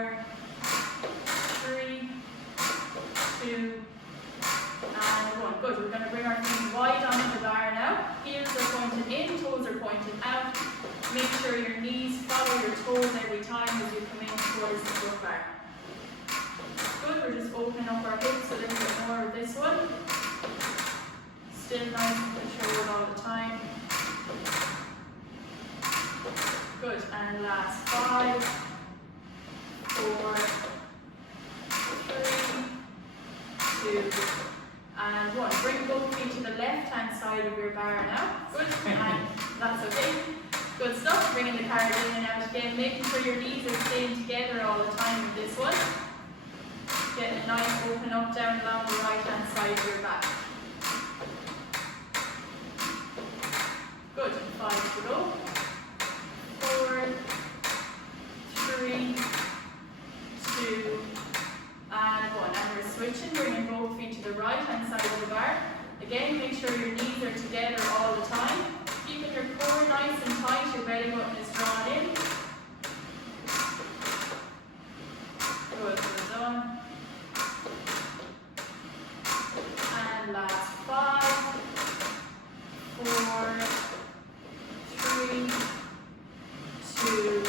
4, 3, 2, and 1. Good. We're going to bring our feet wide onto the bar now. Heels are pointed in, toes are pointed out. Make sure your knees follow your toes every time as you come in towards the foot bar. Good. We're just opening up our hips a little bit more with this one. Still nice and controlled all the time. Good. And last 5, 4, 3, 2, and 1. Bring both feet to the left-hand side of your bar now. Good. And that's okay. Good stuff. Bringing the carriage in and out again. Making sure your knees are staying together all the time with this one. Getting a nice open up down along the right-hand side of your back. Good. 5 to go. 4, 3, 2, and 1. And we're switching, bringing both feet to the right-hand side of the bar. Again, make sure your knees are together all the time. Keeping your core nice and tight, your belly button is drawn in. Good, we're done. And last 5, 4, 3, 2,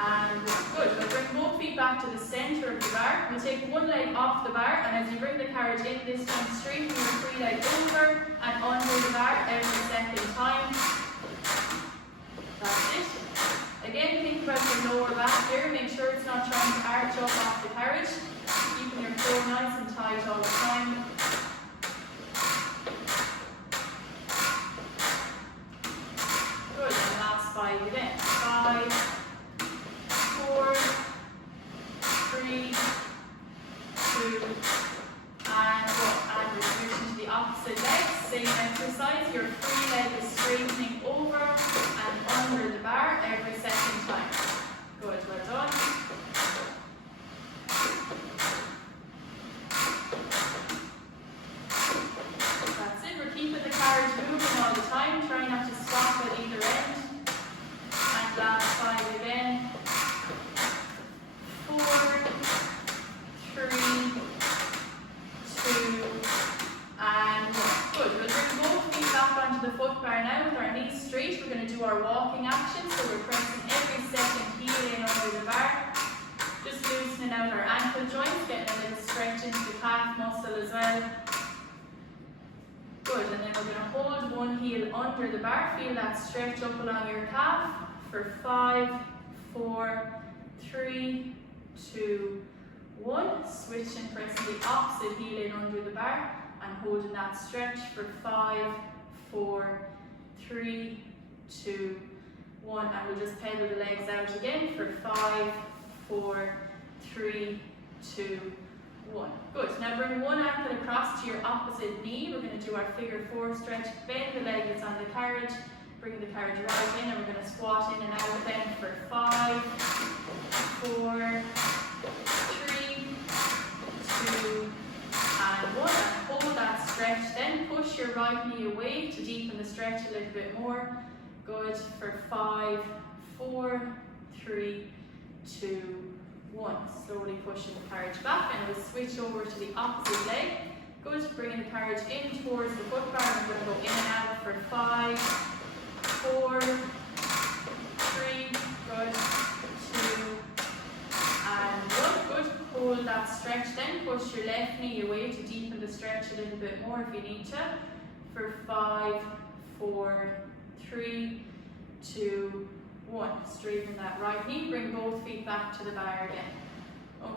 and 1. Good. We'll bring both feet back to the center of the bar. We'll take one leg off the bar, and as you bring the carriage in, this time straighten your free leg over and under the bar every second time. That's it. Again, think about your lower back here. Make sure it's not trying to arch up off the carriage. Keeping your core nice and tight all the time. Good. And last 5 again. 5, 4, 3, 2, and 1. And we're switching to the opposite leg. Same exercise. Your free leg is straightening over and under the bar every second time. Good. Well done. That's it. We're keeping the carriage moving all the time. Try not to stop at either end. And last 5 again. 4, 3, 2, and 1. Good. We'll bring both feet back onto the foot bar now with our knees straight. We're going to do our walking action. So we're pressing every second heel in under the bar. Just loosening out our ankle joints, getting a little stretch into the calf muscle as well. Good. And then we're going to hold one heel under the bar. Feel that stretch up along your calf for 5, 4, 3, 2, 1. Switching, pressing the opposite heel in under the bar and holding that stretch for 5, 4, 3, 2, 1. And we'll just pedal the legs out again for 5, 4, 3, 2, 1. Good. Now bring one ankle across to your opposite knee. We're going to do our figure 4 stretch. Bend the leg that's on the carriage. Bring the carriage right in, and we're going to squat in and out of them for 5, 4, 3, 2, and 1. And hold that stretch. Then push your right knee away to deepen the stretch a little bit more. Good. For 5, 4, 3, 2, 1. Slowly pushing the carriage back, and we'll switch over to the opposite leg. Good. Bringing the carriage in towards the foot bar. We're going to go in and out for 5, 4, 3, good, 2, and 1. Good. Hold that stretch. Then push your left knee away to deepen the stretch a little bit more if you need to. For 5, 4, 3, 2, 1. Straighten that right knee. Bring both feet back to the bar again.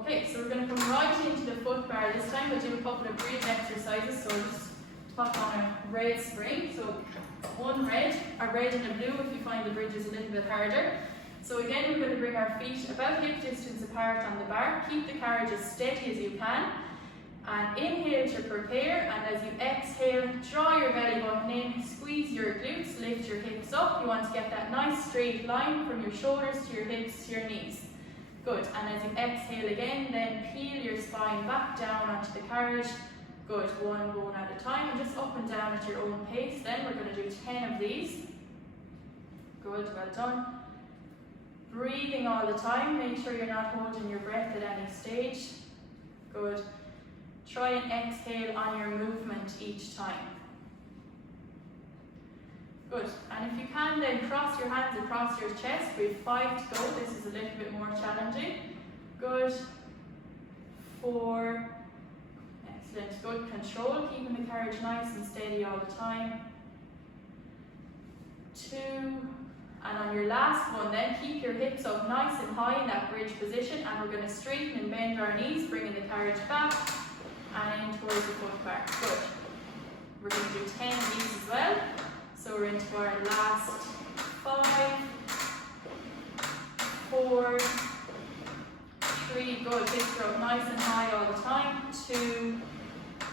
Okay, so we're going to come right into the foot bar this time. We'll do a couple of bridge exercises. So just pop on a red spring. So one red, a red and a blue if you find the bridge is a little bit harder. So again, we're going to bring our feet about hip distance apart on the bar. Keep the carriage as steady as you can. And inhale to prepare, and as you exhale, draw your belly button in, squeeze your glutes, lift your hips up. You want to get that nice straight line from your shoulders to your hips to your knees. Good. And as you exhale again, then peel your spine back down onto the carriage. Good. One going at a time, and just up and down at your own pace. Then we're going to do 10 of these. Good. Well done. Breathing all the time, make sure you're not holding your breath at any stage. Good. Try and exhale on your movement each time. Good. And if you can, then cross your hands across your chest. We have 5 to go. This is a little bit more challenging. Good. 4. Excellent. Good control. Keeping the carriage nice and steady all the time. 2. And on your last one then, keep your hips up nice and high in that bridge position, and we're going to straighten and bend our knees, bringing the carriage back and in towards the foot bar. Good. We're going to do 10 of these as well. So we're into our last 5, 4, 3, good. Hips are up nice and high all the time. 2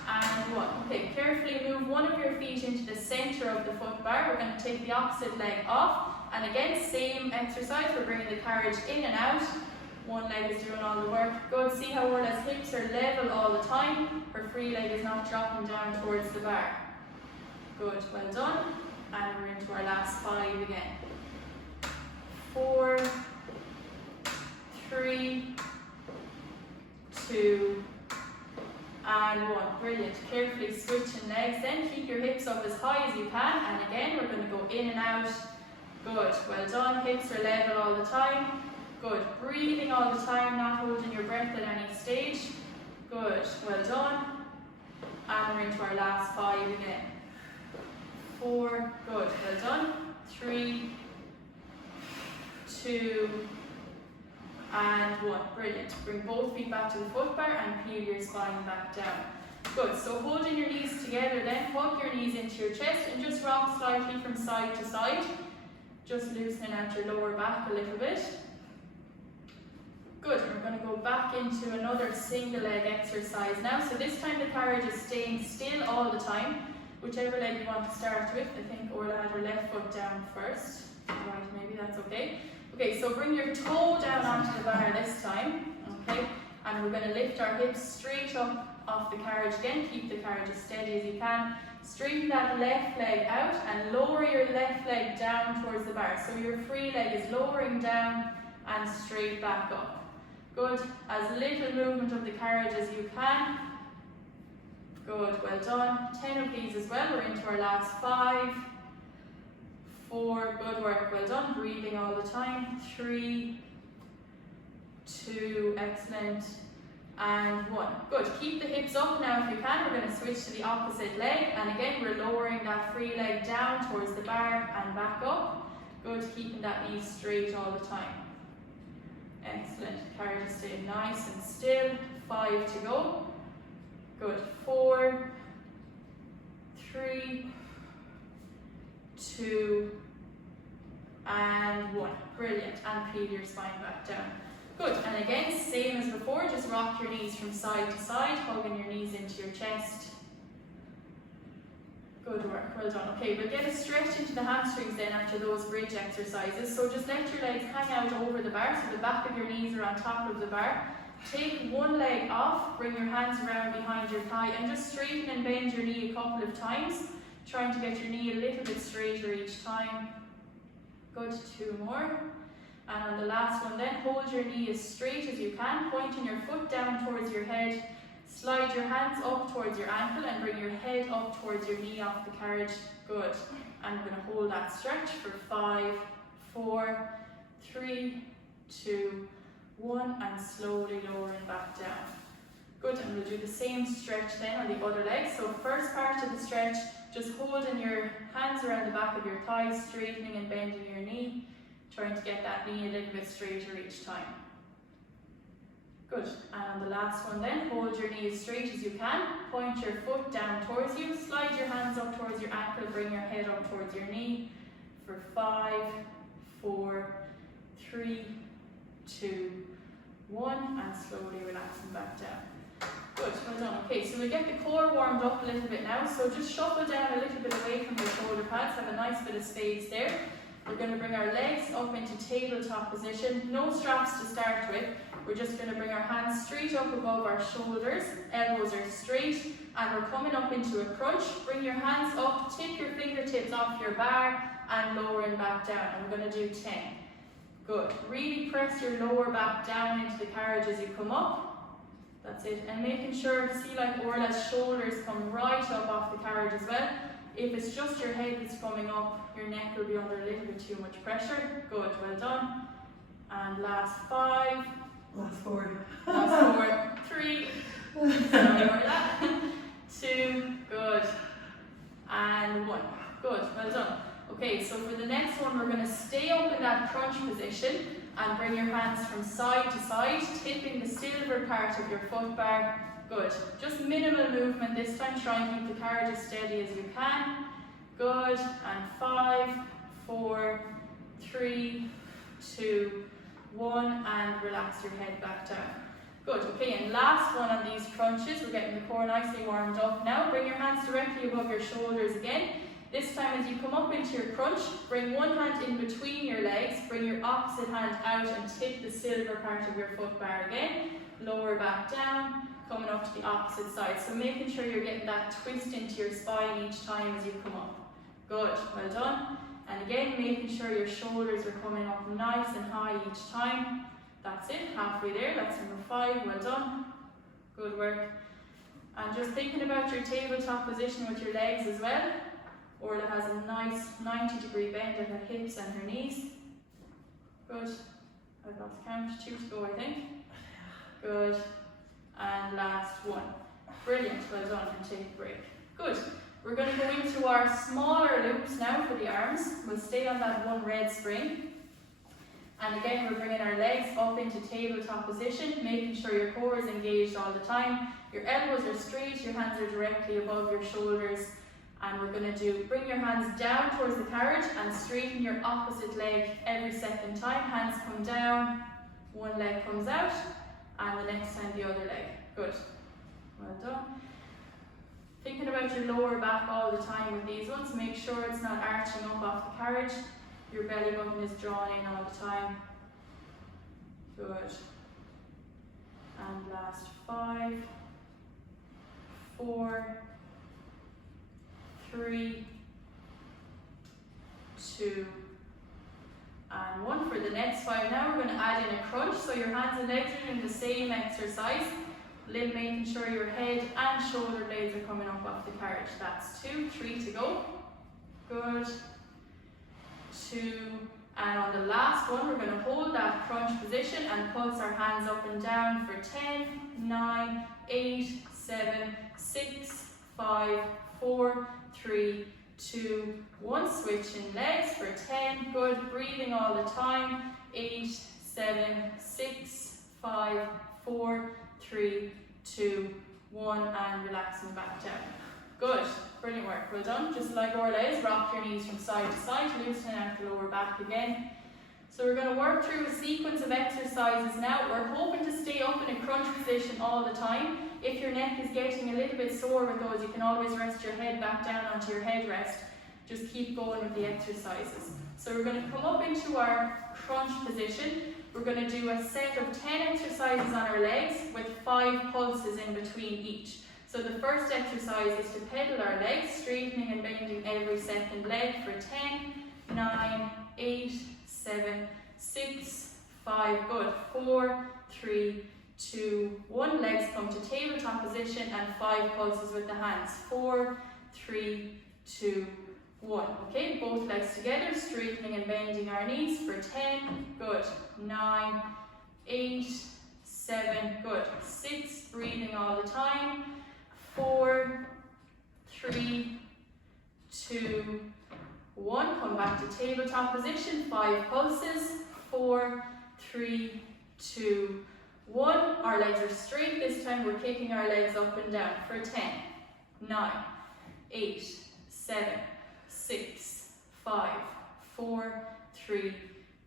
and 1. Okay, carefully move one of your feet into the center of the foot bar. We're going to take the opposite leg off. And again, same exercise, we're bringing the carriage in and out. One leg is doing all the work. Good, see how Orla's hips are level all the time. Her free leg is not dropping down towards the bar. Good, well done. And we're into our last 5 again. 4, 3, 2, and 1. Brilliant. Carefully switching legs then. Keep your hips up as high as you can. And again, we're going to go in and out. Good, well done. Hips are level all the time. Good, breathing all the time, not holding your breath at any stage. Good, well done. And we're into our last 5 again. 4, good, well done. 3, 2, and 1. Brilliant. Bring both feet back to the foot bar and peel your spine back down. Good, so holding your knees together then, hug your knees into your chest and just rock slightly from side to side. Just loosening out your lower back a little bit. Good, we're going to go back into another single leg exercise now. So this time the carriage is staying still all the time. Whichever leg you want to start with. I think Orla had her left foot down first. Right, maybe that's okay. Okay, so bring your toe down onto the bar this time. Okay, and we're going to lift our hips straight up off the carriage again. Keep the carriage as steady as you can. Straighten that left leg out and lower your left leg down towards the bar. So your free leg is lowering down and straight back up. Good. As little movement of the carriage as you can. Good. Well done. 10 of these as well. We're into our last 5, 4. Good work. Well done. Breathing all the time. 3, 2. Excellent. And 1. Good. Keep the hips up now if you can. We're going to switch to the opposite leg. And again, we're lowering that free leg down towards the bar and back up. Good. Keeping that knee straight all the time. Excellent. Carriage is staying nice and still. 5 to go. Good. 4, 3, 2, and 1. Brilliant. And peel your spine back down. Good, and again, same as before, just rock your knees from side to side, hugging your knees into your chest. Good work, well done. Okay, we'll get a stretch into the hamstrings then after those bridge exercises. So just let your legs hang out over the bar, so the back of your knees are on top of the bar. Take one leg off, bring your hands around behind your thigh, and just straighten and bend your knee a couple of times, trying to get your knee a little bit straighter each time. Good, 2 more. And on the last one then, hold your knee as straight as you can, pointing your foot down towards your head. Slide your hands up towards your ankle and bring your head up towards your knee off the carriage. Good. And we're going to hold that stretch for 5, 4, 3, 2, 1, and slowly lowering back down. Good, and we'll do the same stretch then on the other leg. So first part of the stretch, just holding your hands around the back of your thighs, straightening and bending your knee. Trying to get that knee a little bit straighter each time. Good, and on the last one then, hold your knee as straight as you can, point your foot down towards you, slide your hands up towards your ankle, bring your head up towards your knee for 5, 4, 3, 2, 1, and slowly relaxing back down. Good, well done. Okay, so we'll get the core warmed up a little bit now, so just shuffle down a little bit away from your shoulder pads, have a nice bit of space there. We're going to bring our legs up into tabletop position, no straps to start with. We're just going to bring our hands straight up above our shoulders, elbows are straight, and we're coming up into a crunch. Bring your hands up, tip your fingertips off your bar, and lowering back down. And we're going to do 10. Good. Really press your lower back down into the carriage as you come up. That's it. And making sure, see like Orla's shoulders come right up off the carriage as well. If it's just your head that's coming up, your neck will be under a little bit too much pressure. Good, well done. And last 5. Last 4. Last 4. 3. Sorry about that. 2. Good. And 1. Good, well done. Okay, so for the next one, we're going to stay up in that crunch position and bring your hands from side to side, tipping the silver part of your foot bar. Good. Just minimal movement this time. Try and keep the carriage as steady as you can. Good. And 5, 4, 3, 2, 1, and relax your head back down. Good. Okay, and last one on these crunches. We're getting the core nicely warmed up now. Bring your hands directly above your shoulders again. This time as you come up into your crunch, bring one hand in between your legs, bring your opposite hand out and tip the silver part of your foot bar again. Lower back down, coming up to the opposite side. So making sure you're getting that twist into your spine each time as you come up. Good, well done. And again, making sure your shoulders are coming up nice and high each time. That's it, halfway there, that's number 5, well done. Good work. And just thinking about your tabletop position with your legs as well. Orla has a nice 90-degree bend at her hips and her knees. Good. I've lost count. 2 to go, I think. Good. And last 1. Brilliant. Well done. And take a break. Good. We're going to go into our smaller loops now for the arms. We'll stay on that one red spring. And again, we're bringing our legs up into tabletop position, making sure your core is engaged all the time. Your elbows are straight, your hands are directly above your shoulders. And we're going to bring your hands down towards the carriage and straighten your opposite leg every second time. Hands come down, one leg comes out, and the next time the other leg. Good. Well done. Thinking about your lower back all the time with these ones. Make sure it's not arching up off the carriage. Your belly button is drawn in all the time. Good. And last 5, 4, 3, 2, and 1. For the next 5 now, we're going to add in a crunch. So your hands and legs are doing the same exercise. Making sure your head and shoulder blades are coming up off the carriage. That's 2, 3 to go. Good. 2, and on the last one, we're going to hold that crunch position and pulse our hands up and down for 10, 9, 8, 7, 6, 5, 4, 3, 2, 1. Switching legs for 10. Good. Breathing all the time. 8, 7, 6, 5, 4, 3, 2, 1, and relaxing back down. Good. Brilliant work. Well done. Just like Orla is, rock your knees from side to side, loosening out the lower back again. So we're going to work through a sequence of exercises now. We're hoping to stay up in a crunch position all the time. If your neck is getting a little bit sore with those, you can always rest your head back down onto your headrest. Just keep going with the exercises. So we're going to come up into our crunch position. We're going to do a set of 10 exercises on our legs with 5 pulses in between each. So the first exercise is to pedal our legs, straightening and bending every second leg for 10, 9, 8, 7, 6, 5, good, 4, 3, 2, 1. Legs come to tabletop position and 5 pulses with the hands. 4, 3, 2, 1. Okay, both legs together, straightening and bending our knees for 10, good, 9, 8, 7, good, 6, breathing all the time, 4, 3, 2, 1. Come back to tabletop position, 5 pulses, 4, 3, 2, 1. Our legs are straight. This time we're kicking our legs up and down for 10, 9, 8, 7, 6, 5, 4, 3,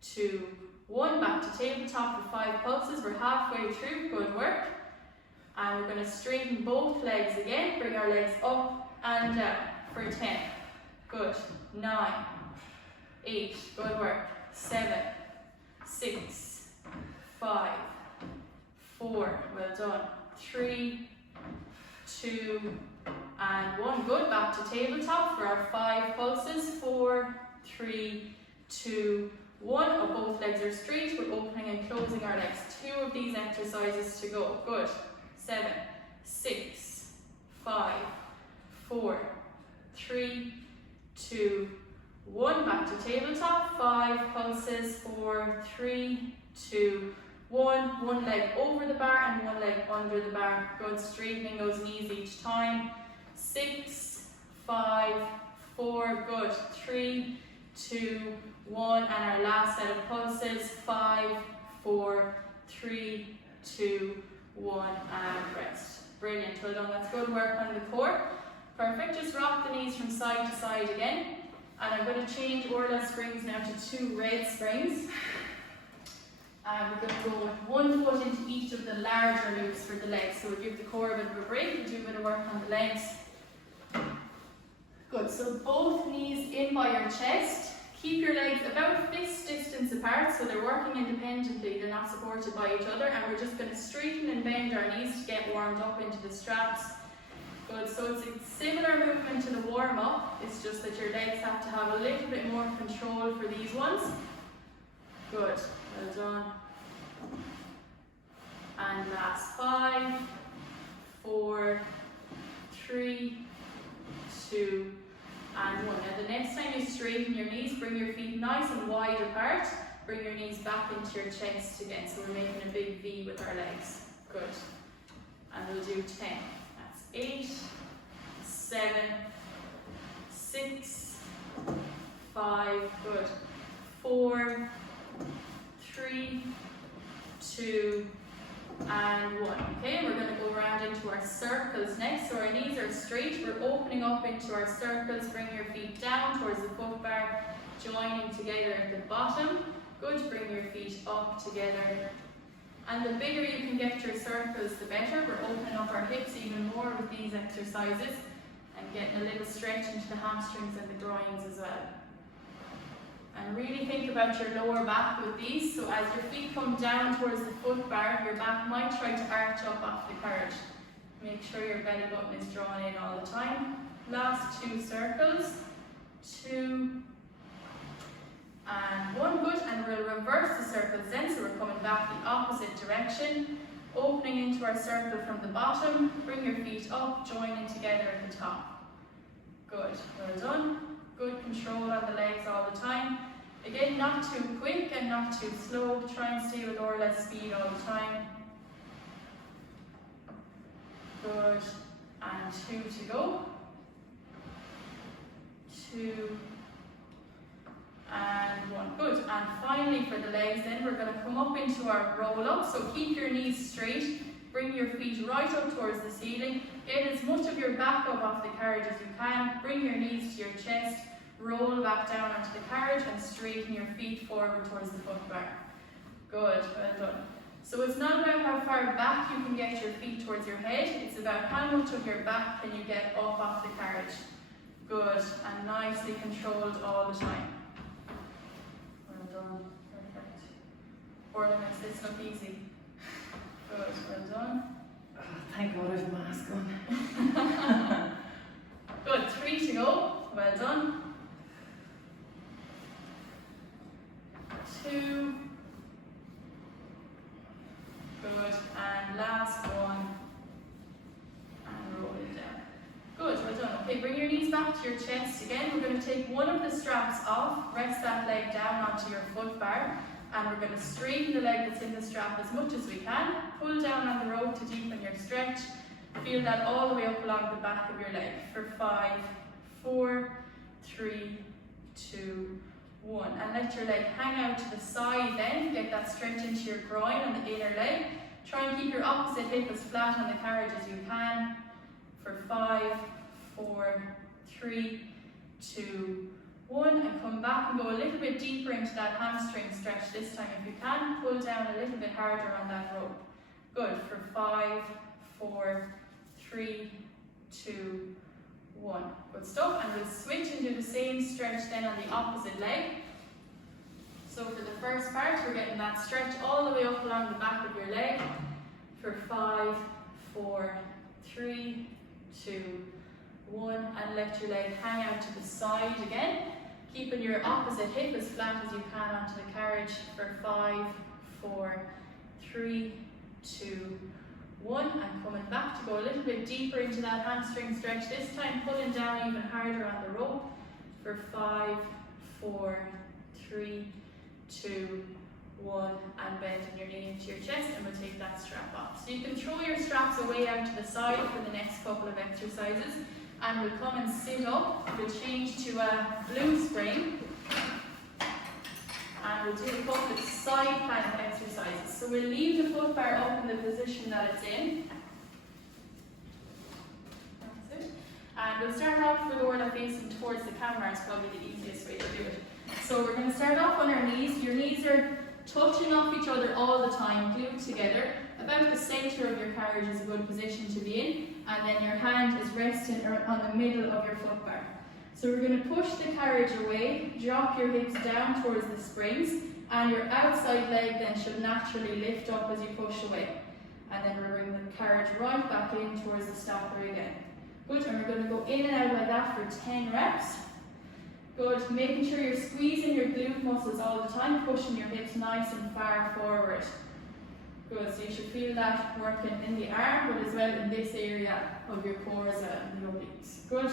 2, 1. Back to tabletop for 5 pulses. We're halfway through. Good work. And we're going to straighten both legs again. Bring our legs up and down for 10. Good. 9, 8. Good work. 7, 6, 5, 4. Well done. 3, 2, and 1. Good. Back to tabletop for our 5 pulses. 4, 3, 2, 1. Or both legs are straight. We're opening and closing our legs. 2 of these exercises to go. Good. 7, 6, 5, 4, 3, 2, 1. Back to tabletop. 5 pulses. 4, 3, 2, 1. One leg over the bar and one leg under the bar. Good. Straightening those knees each time. 6, 5, 4. Good. 3, 2, 1. And our last set of pulses. 5, 4, 3, 2, 1. And rest. Brilliant. Well done. That's good work on the core. Perfect. Just rock the knees from side to side again. And I'm going to change Orla springs now to 2 red springs. And we're going to go with 1 foot into each of the larger loops for the legs. So we'll give the core a bit of a break and do a bit of work on the legs. Good. So both knees in by your chest. Keep your legs about fist distance apart so they're working independently. They're not supported by each other. And we're just going to straighten and bend our knees to get warmed up into the straps. Good. So it's a similar movement to the warm-up. It's just that your legs have to have a little bit more control for these ones. Good. Well done. And last. 5, 4, 3, 2, and 1. Now the next time you straighten your knees, bring your feet nice and wide apart. Bring your knees back into your chest again. So we're making a big V with our legs. Good. And we'll do 10. That's 8, 7, 6, 5, good. 4, 3, 2, and 1. Okay, we're going to go around into our circles next. So our knees are straight. We're opening up into our circles. Bring your feet down towards the foot bar, joining together at the bottom. Good. Bring your feet up together. And the bigger you can get your circles, the better. We're opening up our hips even more with these exercises and getting a little stretch into the hamstrings and the groins as well. And really think about your lower back with these. So as your feet come down towards the foot bar, your back might try to arch up off the carriage. Make sure your belly button is drawn in all the time. Last 2 circles. 2 and 1. Good. And we'll reverse the circles then. So we're coming back the opposite direction. Opening into our circle from the bottom. Bring your feet up, joining together at the top. Good. Well done. Good control on the legs all the time. Again, not too quick and not too slow. Try and stay with Orla's speed all the time. Good. And 2 to go. 2 and 1. Good. And finally for the legs then, we're going to come up into our roll up. So keep your knees straight. Bring your feet right up towards the ceiling. Get as much of your back up off the carriage as you can. Bring your knees to your chest. Roll back down onto the carriage and straighten your feet forward towards the foot bar. Good, well done. So it's not about how far back you can get your feet towards your head, it's about how much of your back can you get up off the carriage. Good, and nicely controlled all the time. Well done, perfect. Orla makes this look easy. Good, well done. Oh, thank God I have a mask on. Good, 3 to go, well done. 2, good, and last 1, and roll it down. Good, well done. Okay, bring your knees back to your chest again. We're going to take one of the straps off, rest that leg down onto your foot bar, and we're going to straighten the leg that's in the strap as much as we can. Pull down on the rope to deepen your stretch. Feel that all the way up along the back of your leg for 5, 4, 3, 2, 1. And let your leg hang out to the side then. Get that stretch into your groin on the inner leg. Try and keep your opposite hip as flat on the carriage as you can. For 5, 4, 3, 2, 1. And come back and go a little bit deeper into that hamstring stretch this time. If you can, pull down a little bit harder on that rope. Good. For 5, 4, 3, 2, 1. Good stuff. And we'll switch and do the same stretch then on the opposite leg. So for the first part, we're getting that stretch all the way up along the back of your leg. For 5, 4, 3, 2, 1. And let your leg hang out to the side again. Keeping your opposite hip as flat as you can onto the carriage for 5, 4, 3, 2, 1, and coming back to go a little bit deeper into that hamstring stretch. This time pulling down even harder on the rope for 5, 4, 3, 2, 1, and bending your knee into your chest, and we'll take that strap off. So you can throw your straps away out to the side for the next couple of exercises, and we'll come and sit up. We'll change to a blue spring, and we'll do a couple of side plank exercises. So we'll leave the foot bar up in the position that it's in. That's it. And we'll start off with order facing towards the camera. It's probably the easiest way to do it. So we're going to start off on our knees. Your knees are touching off each other all the time, glued together. About the centre of your carriage is a good position to be in, and then your hand is resting on the middle of your foot bar. So we're going to push the carriage away, drop your hips down towards the springs, and your outside leg then should naturally lift up as you push away. And then we'll bring the carriage right back in towards the stopper again. Good, and we're going to go in and out like that for 10 reps. Good, making sure you're squeezing your glute muscles all the time, pushing your hips nice and far forward. Good, so you should feel that working in the arm, but as well in this area of your core as well, in the obliques. Good.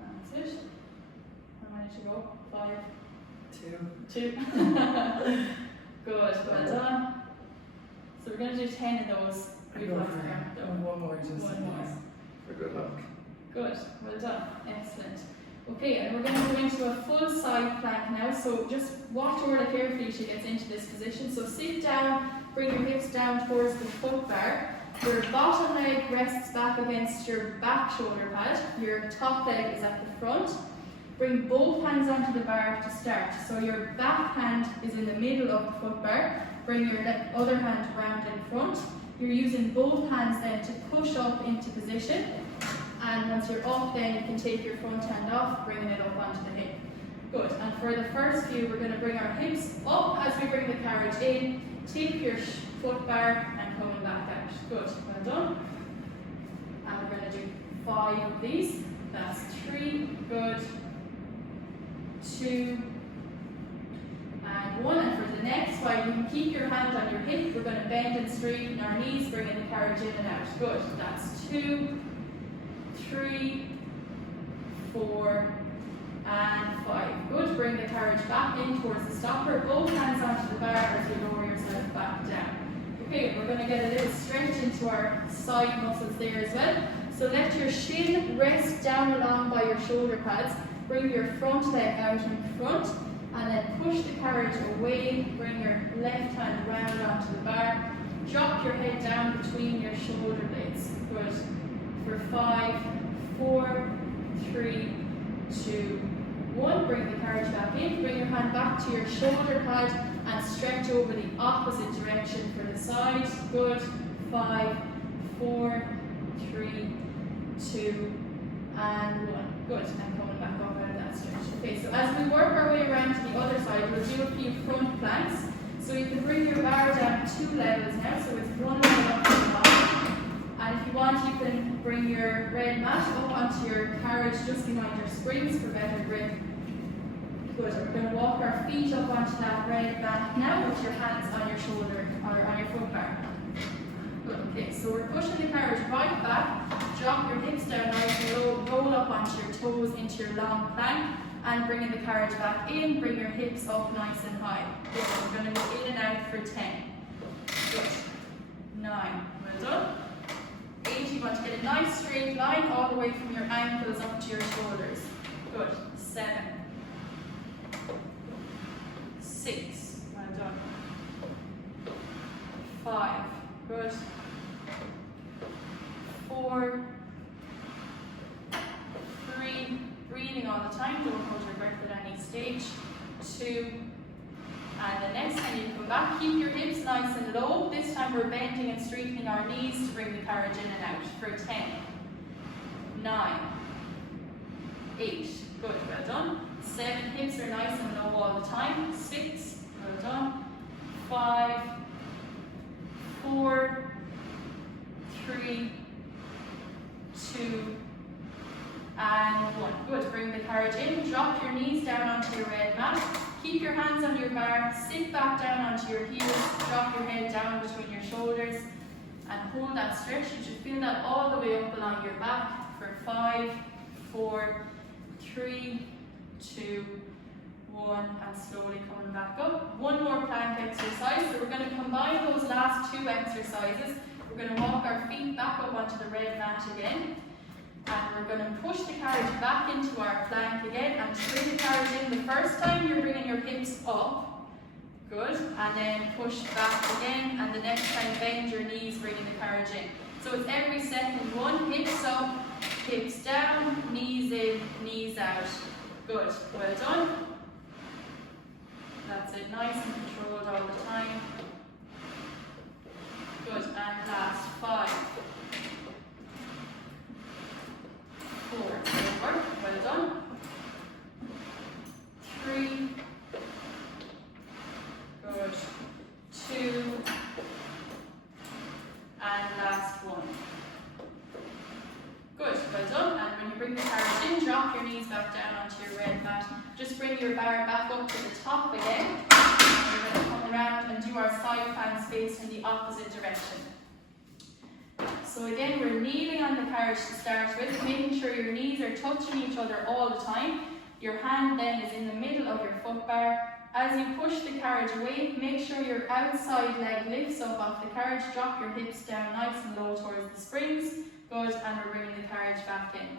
That's it. How many to go? 5? 2. Good, well done. So we're going to do 10 of those. One more, just one more. For good luck. Good, well done, excellent. Okay, and we're going to go into a full side plank now, so just watch Orla carefully she gets into this position. So sit down, bring your hips down towards the foot bar. Your bottom leg rests back against your back shoulder pad. Your top leg is at the front. Bring both hands onto the bar to start. So your back hand is in the middle of the foot bar. Bring your other hand round in front. You're using both hands then to push up into position. And once you're up, then you can take your front hand off, bringing it up onto the hip. Good, and for the first few, we're going to bring our hips up as we bring the carriage in, tip your foot bar, and coming back out. Good, well done. And we're going to do 5 of these. That's 3, good, 2, and 1. And for the next one, you can keep your hand on your hip. We're going to bend and straighten our knees, bringing the carriage in and out. Good, that's 2, 3, 4, and 5. Good. Bring the carriage back in towards the stopper. Both hands onto the bar as you lower yourself back down. Okay, we're going to get a little stretch into our side muscles there as well. So let your shin rest down along by your shoulder pads. Bring your front leg out in front, and then push the carriage away. Bring your left hand round onto the bar. Drop your head down between your shoulder blades. Good. For 5, 4, 3, 2, 1. Bring the carriage back in. Bring your hand back to your shoulder pad and stretch over the opposite direction for the side. Good. 5, 4, 3, 2, and 1. Good. And coming back up out of that stretch. Okay, so as we work our way around to the other side, we'll do a few front planks. So you can bring your bar down 2 levels now. So it's 1 level up to the bottom. And if you want, you can bring your red mat up onto your carriage just behind your springs for better grip. Good. We're going to walk our feet up onto that red mat now with your hands on your shoulder or on your foot bar. Good. Okay, so we're pushing the carriage right back. Drop your hips down nice and low. Roll up onto your toes into your long plank. And bringing the carriage back in. Bring your hips up nice and high. Good. We're going to go in and out for 10. Good. 9. Well done. 8, you want to get a nice straight line all the way from your ankles up to your shoulders. Good. 7. 6. Well done. 5. Good. 4. 3. Breathing all the time. Don't hold your breath at any stage. 2. And the next time you come back, keep your hips nice and low. This time we're bending and straightening our knees to bring the carriage in and out for 10, 9, 8, good, well done. 7, hips are nice and low all the time. 6, well done. 5, 4, 3, 2, and 1. sit back down onto your heels, drop your head down between your shoulders, and hold that stretch. You should feel that all the way up along your back for 5, 4, 3, 2, 1, and slowly coming back up. One more plank exercise. So we're going to combine those last 2 exercises. We're going to walk our feet back up onto the red mat again. And we're going to push the carriage back into our plank again, and to bring the carriage in the first time you're bringing your hips up, good, and then push back again, and the next time bend your knees, bringing the carriage in. So it's every second one, hips up, hips down, knees in, knees out. Good, well done. That's it, nice and controlled all the time. Good, and last 5. 4, good work, well done. 3, good. 2, and last 1. Good, well done. And when you bring the carriage in, drop your knees back down onto your red mat. Just bring your bar back up to the top again. And we're going to come around and do our side planks facing the opposite direction. So again, we're kneeling on the carriage to start with, making sure your knees are touching each other all the time. Your hand then is in the middle of your foot bar. As you push the carriage away, make sure your outside leg lifts up off the carriage. Drop your hips down nice and low towards the springs. Good, and we're bringing the carriage back in.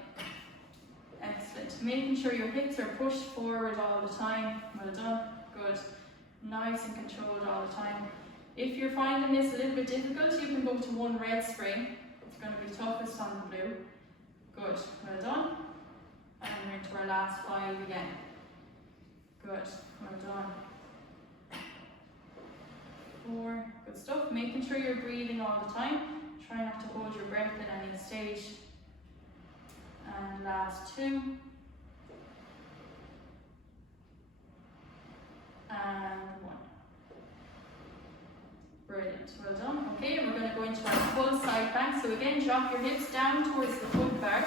Excellent. Making sure your hips are pushed forward all the time. Well done. Good. Nice and controlled all the time. If you're finding this a little bit difficult, you can go to 1 red spring. It's going to be toughest on the blue. Good, well done. And we're into our last 5 again. Good, well done. 4, good stuff. Making sure you're breathing all the time. Try not to hold your breath at any stage. And last 2. And 1. Brilliant, well done. Okay, we're going to go into our full side plank. So again, drop your hips down towards the foot bar.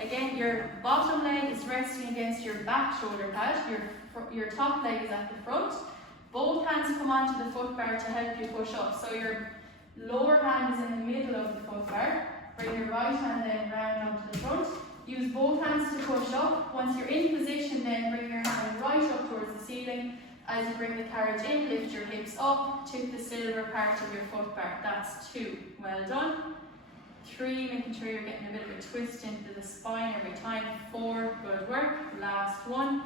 Again, your bottom leg is resting against your back shoulder pad. Your top leg is at the front. Both hands come onto the foot bar to help you push up. So your lower hand is in the middle of the foot bar. Bring your right hand then round onto the front. Use both hands to push up. Once you're in position, then bring your hand right up towards the ceiling. As you bring the carriage in, lift your hips up to the silver part of your foot bar. That's 2. Well done. 3, making sure you're getting a bit of a twist into the spine every time. 4, good work. Last 1.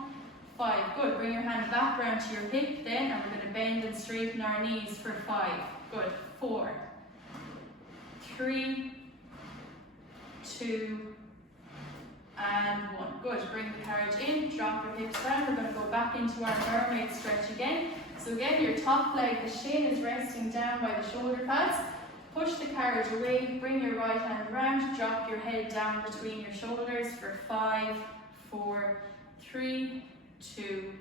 5, good. Bring your hand back round to your hip then, and we're going to bend and straighten our knees for 5. Good. 4, 3, 2, and 1. Good. Bring the carriage in, drop your hips down. We're going to go back into our mermaid stretch again. So again, your top leg, the shin is resting down by the shoulder pads. Push the carriage away, bring your right hand round, drop your head down between your shoulders for 5, 4, 3, 2,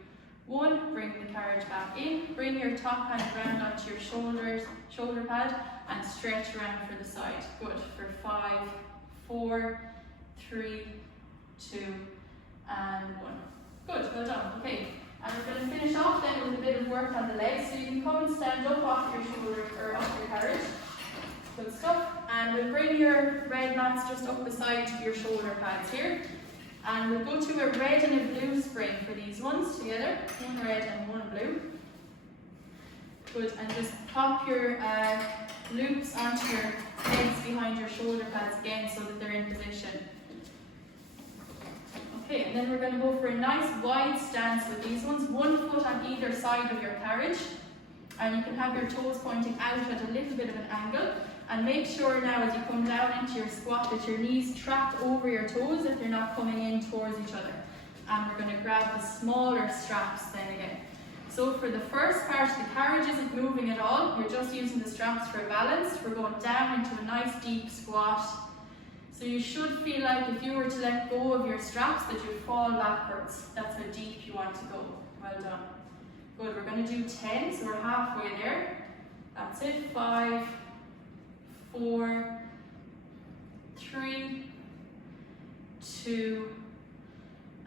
1. Bring the carriage back in. Bring your top hand round onto your shoulder pad, and stretch around for the side. Good. For 5, 4, 3, 2, and 1. Good, well done. Okay, and we're going to finish off then with a bit of work on the legs. So you can come and stand up off your shoulder or off your carriage. Good stuff. And we'll bring your red mats just up beside your shoulder pads here. And we'll go to a red and a blue spring for these ones together. 1 red and 1 blue. Good, and just pop your loops onto your legs behind your shoulder pads again so that they're in position. Okay, and then we're going to go for a nice wide stance with these ones. 1 foot on either side of your carriage. And you can have your toes pointing out at a little bit of an angle. And make sure now as you come down into your squat that your knees track over your toes if they're not coming in towards each other. And we're going to grab the smaller straps then again. So for the first part, the carriage isn't moving at all. You're just using the straps for balance. We're going down into a nice deep squat. So you should feel like if you were to let go of your straps that you'd fall backwards. That's how deep you want to go. Well done. Good, we're going to do 10, so we're halfway there. That's it. 5, 4, 3, 2,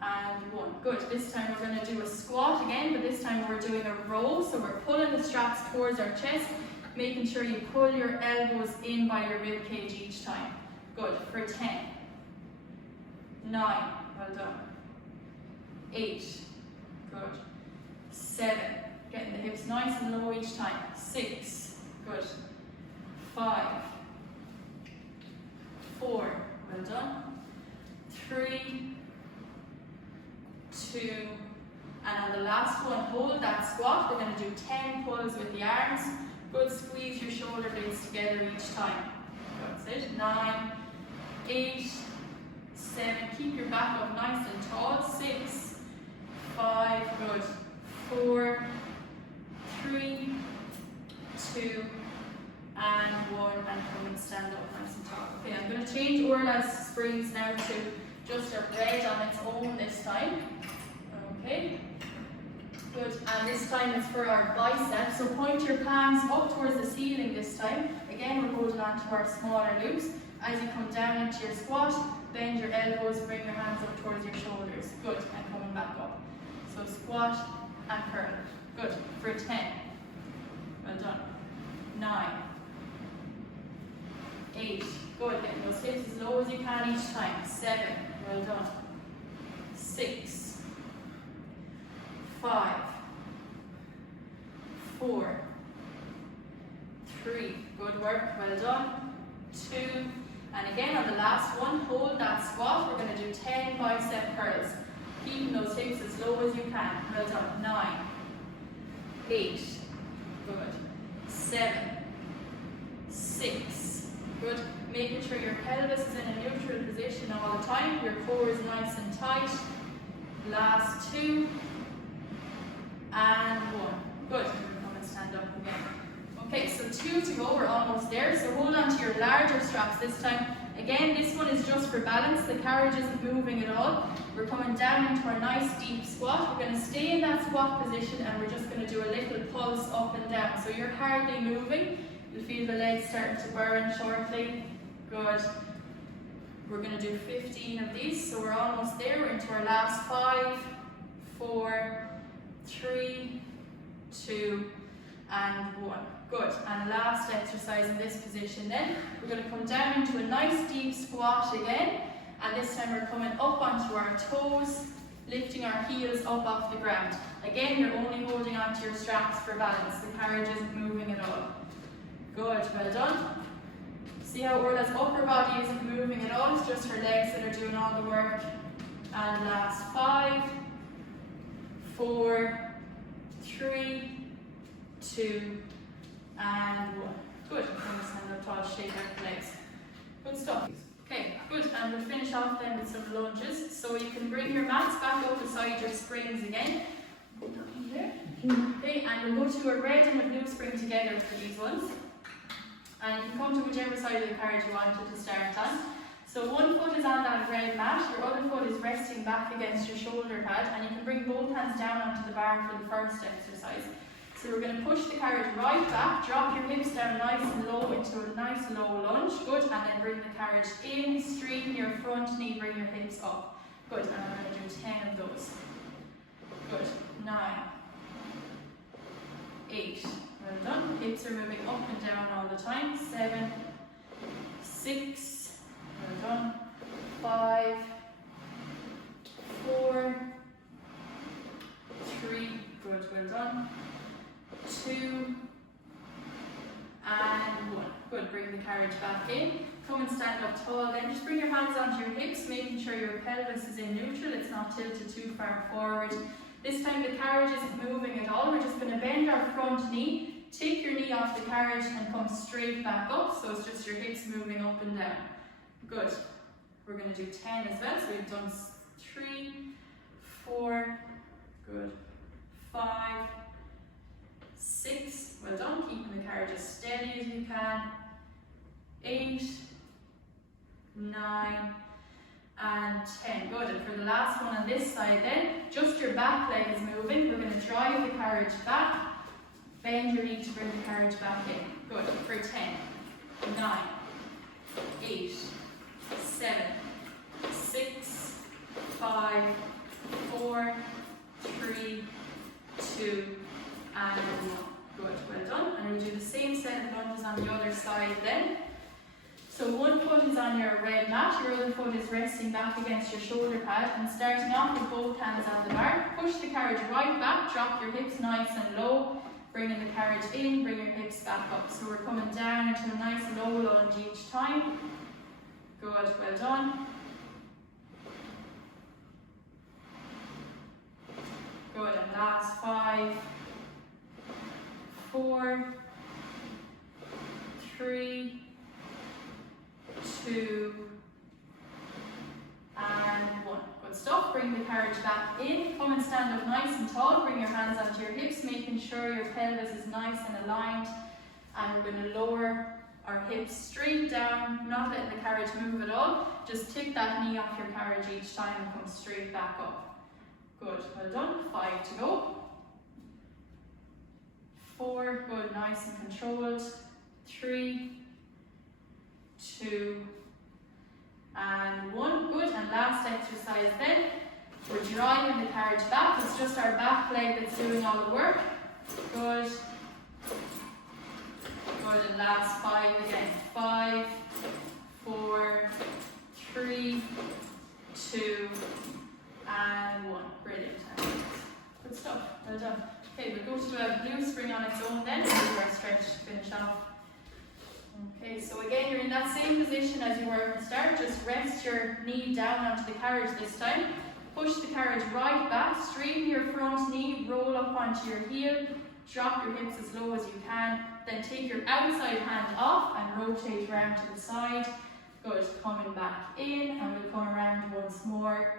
and 1. Good. This time we're going to do a squat again, but this time we're doing a row. So we're pulling the straps towards our chest, making sure you pull your elbows in by your rib cage each time. Good. For 10, 9, well done. 8, good. 7, getting the hips nice and low each time. 6, good. 5, 4, well done. 3, 2, and on the last one, hold that squat. We're going to do 10 pulls with the arms. Good, squeeze your shoulder blades together each time. That's it. 9, 8, 7, keep your back up nice and tall. 6, 5, good. 4, 3, 2, and 1, and come and stand up nice and tall. Okay, I'm going to change Orla's springs now to just a red on its own this time. Okay, good. And this time it's for our biceps. So point your palms up towards the ceiling this time. Again, we're holding on to our smaller loops. As you come down into your squat, bend your elbows, bring your hands up towards your shoulders. Good, and coming back up. So squat and curl. Good. For 10. Well done. 9, 8. Good. Getting those hips as low as you can each time. 7. Well done. 6, 5, 4, 3. Good work. Well done. 2. And again on the last one, hold that squat. We're going to do 10 bicep curls. Keeping those hips as low as you can. Well done. 9, 8. Good. 7, 6. Good. Making sure your pelvis is in a neutral position all the time. Your core is nice and tight. Last 2. And 1. Good. Come and stand up again. Okay, so 2 to go. We're almost there. So hold on to your larger straps this time. Again, this one is just for balance. The carriage isn't moving at all. We're coming down into our nice deep squat. We're going to stay in that squat position and we're just going to do a little pulse up and down. So you're hardly moving. You'll feel the legs starting to burn shortly. Good. We're going to do 15 of these. So we're almost there. We're into our last 5, 4, 3, 2, and 1. Good. And last exercise in this position then. We're going to come down into a nice deep squat again. And this time we're coming up onto our toes, lifting our heels up off the ground. Again, you're only holding onto your straps for balance. The carriage isn't moving at all. Good. Well done. See how Orla's upper body isn't moving at all. It's just her legs that are doing all the work. And last 5, 4, 3, 2, and 1. Good. Come and stand up tall, shake out the legs. Good stuff. Okay, good. And we'll finish off then with some lunges. So you can bring your mats back up beside your springs again. Put them in there. Okay, and we'll go to a red and a blue spring together for these ones. And you can come to whichever side of the carriage you wanted to start on. So one foot is on that red mat, your other foot is resting back against your shoulder pad, and you can bring both hands down onto the bar for the first exercise. So we're going to push the carriage right back, drop your hips down nice and low into a nice low lunge. Good. And then bring the carriage in, straighten your front knee, bring your hips up. Good. And we're going to do 10 of those. Good. 9, 8. Well done. Hips are moving up and down all the time. 7, 6. Well done. 5, 4, 3. Good. Well done. 2 and 1. Good. Bring the carriage back in. Come and stand up tall. Then just bring your hands onto your hips, making sure your pelvis is in neutral. It's not tilted too far forward. This time the carriage isn't moving at all. We're just going to bend our front knee, take your knee off the carriage and come straight back up. So it's just your hips moving up and down. Good. We're going to do 10 as well. So we've done 3, 4, good, 5, 6, well done, keeping the carriage as steady as you can, 8, 9, and 10. Good. And for the last one on this side then, just your back leg is moving. We're going to drive the carriage back, bend your knee to bring the carriage back in. Good. For 10, 9, 8, 7, 6, 5, 4, 3, 2, and 1. Good, well done. And we'll do the same set of lunges on the other side then. So one foot is on your red mat, your other foot is resting back against your shoulder pad, and starting off with both hands on the bar, push the carriage right back, drop your hips nice and low, bringing the carriage in, bring your hips back up. So we're coming down into a nice low lunge each time. Good, well done. Good, and last 5, 4, 3, 2, and 1. Good stuff. Bring the carriage back in. Come and stand up nice and tall. Bring your hands onto your hips, making sure your pelvis is nice and aligned. And we're going to lower our hips straight down, not letting the carriage move at all. Just tip that knee off your carriage each time and come straight back up. Good, well done. 5 to go. 4, good, nice and controlled. 3, 2, and 1. Good, and last exercise then. We're driving the carriage back. It's just our back leg that's doing all the work. Good. Good, and last 5 again. 5, 4, 3, 2, and 1. Brilliant. Good stuff. Well done. Okay, we'll go to a blue spring on its own then. We'll do our stretch to finish off. Okay, so again, you're in that same position as you were at the start. Just rest your knee down onto the carriage this time. Push the carriage right back, straighten your front knee, roll up onto your heel, drop your hips as low as you can, then take your outside hand off and rotate around to the side. Good, coming back in, and we'll come around once more.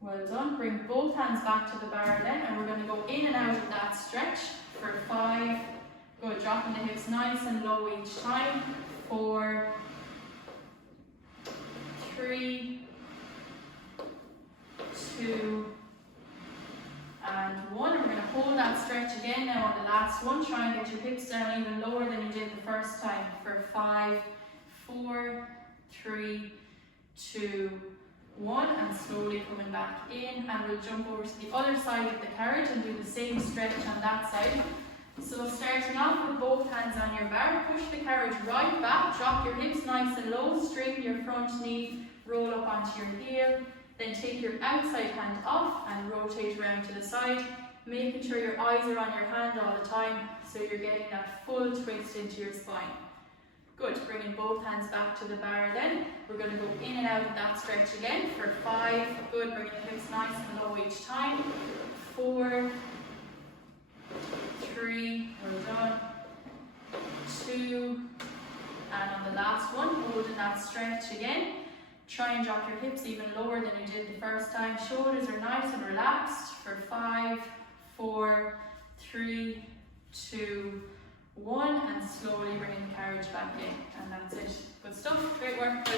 Well done. Bring both hands back to the bar then, and we're going to go in and out of that stretch for 5. Good, dropping the hips nice and low each time. 4, 3, 2, and 1. And we're going to hold that stretch again now on the last one. Try and get your hips down even lower than you did the first time for 5, 4, 3, 2, 1, and slowly coming back in, and we'll jump over to the other side of the carriage and do the same stretch on that side. So starting off with both hands on your bar, push the carriage right back, drop your hips nice and low, straighten your front knee, roll up onto your heel, then take your outside hand off and rotate around to the side, making sure your eyes are on your hand all the time so you're getting that full twist into your spine. Good, bringing both hands back to the bar then. We're going to go in and out of that stretch again for 5. Good, bringing the hips nice and low each time. 4, 3, well done. 2, and on the last one, holding that stretch again. Try and drop your hips even lower than you did the first time. Shoulders are nice and relaxed for 5, 4, 3, 2, 1, and slowly bringing the carriage back in. And that's it. Good stuff. Great work.